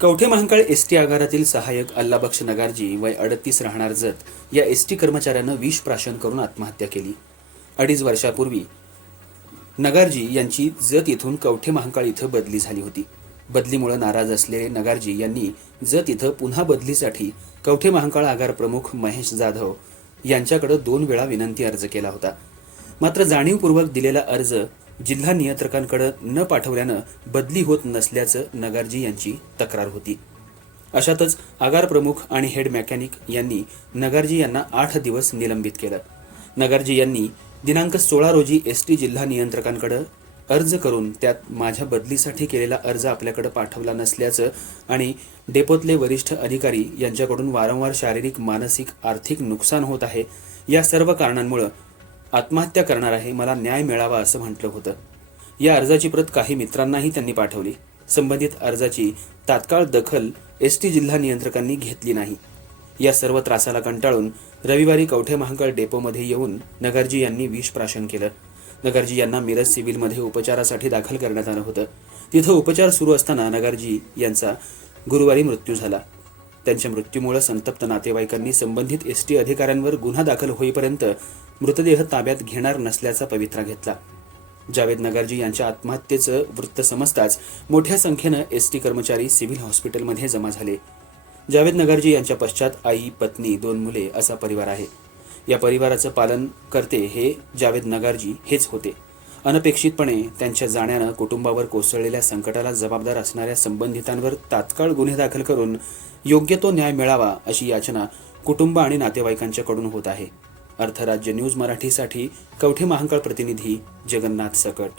Kavathe Mahankal ST आगारातील सहाय्यक अल्लाबक्ष नगारजी वय 38 राहणार जत या एसटी कर्मचाऱ्यानं विष प्राशन करून आत्महत्या केली। 2.5 वर्षापूर्वी नगारजी यांची जत येथून कवठे महांकाळ इथं बदली झाली होती। बदलीमुळे नाराज असलेले नगारजी यांनी जत इथं पुन्हा बदलीसाठी कवठे महांकाळ आगार प्रमुख महेश जाधव यांच्याकडे 2 वेळा विनंती अर्ज केला होता। मात्र जाणीवपूर्वक दिलेला अर्ज जिल्हा नियंत्रकांकडे न पाठवल्यानं बदली होत नसल्याचं नगारजी यांची तक्रार होती। अशातच आगार प्रमुख आणि हेड मेकॅनिक यांनी नगारजी यांना 8 दिवस निलंबित केलं। नगारजी यांनी दिनांक 16 रोजी एसटी जिल्हा नियंत्रकांकडे अर्ज करून त्यात माझ्या बदलीसाठी केलेला अर्ज आपल्याकडे पाठवला नसल्याचं आणि डेपोतले वरिष्ठ अधिकारी यांच्याकडून वारंवार शारीरिक, मानसिक, आर्थिक नुकसान होत आहे, या सर्व कारणांमुळे आत्महत्या करणार आहे, मला न्याय मिळावा असं म्हटलं होतं। या अर्जाची प्रत काही मित्रांनाही त्यांनी पाठवली। संबंधित अर्जाची तात्काळ दखल एसटी जिल्हा नियंत्रकांनी घेतली नाही। या सर्व त्रासाला कंटाळून रविवारी कवठे महांकाळ डेपोमध्ये येऊन नगारजी यांनी विष प्राशन केलं। नगारजी यांना मिरज सिव्हिलमध्ये उपचारासाठी दाखल करण्यात आलं होतं। तिथं उपचार सुरू असताना नगारजी यांचा गुरुवारी मृत्यू झाला। त्यांच्या मृत्यूमुळे संतप्त नातेवाईकांनी संबंधित एसटी अधिकाऱ्यांवर गुन्हा दाखल होईपर्यंत मृतदेह ताब्यात घेणार नसल्याचा पवित्रा घेतला। जावेद नगारजी यांच्या आत्महत्येचं वृत्त समजताच मोठ्या संख्येनं एसटी कर्मचारी सिव्हिल हॉस्पिटलमध्ये जमा झाले। जावेद नगारजी यांच्या पश्चात आई, पत्नी, 2 मुले असा परिवार आहे। या परिवाराचं पालन करते हे जावेद नगारजी हेच होते। अनपेक्षितपणे त्यांच्या जाण्यानं कुटुंबावर कोसळलेल्या संकटाला जबाबदार असणाऱ्या संबंधितांवर तात्काळ गुन्हे दाखल करून योग्य तो न्याय मिळावा अशी याचना कुटुंब आणि नातेवाईकांच्याकडून होत आहे। अर्थराज्य न्यूज मराठीसाठी कवठे महांकाळ प्रतिनिधी जगन्नाथ सकट।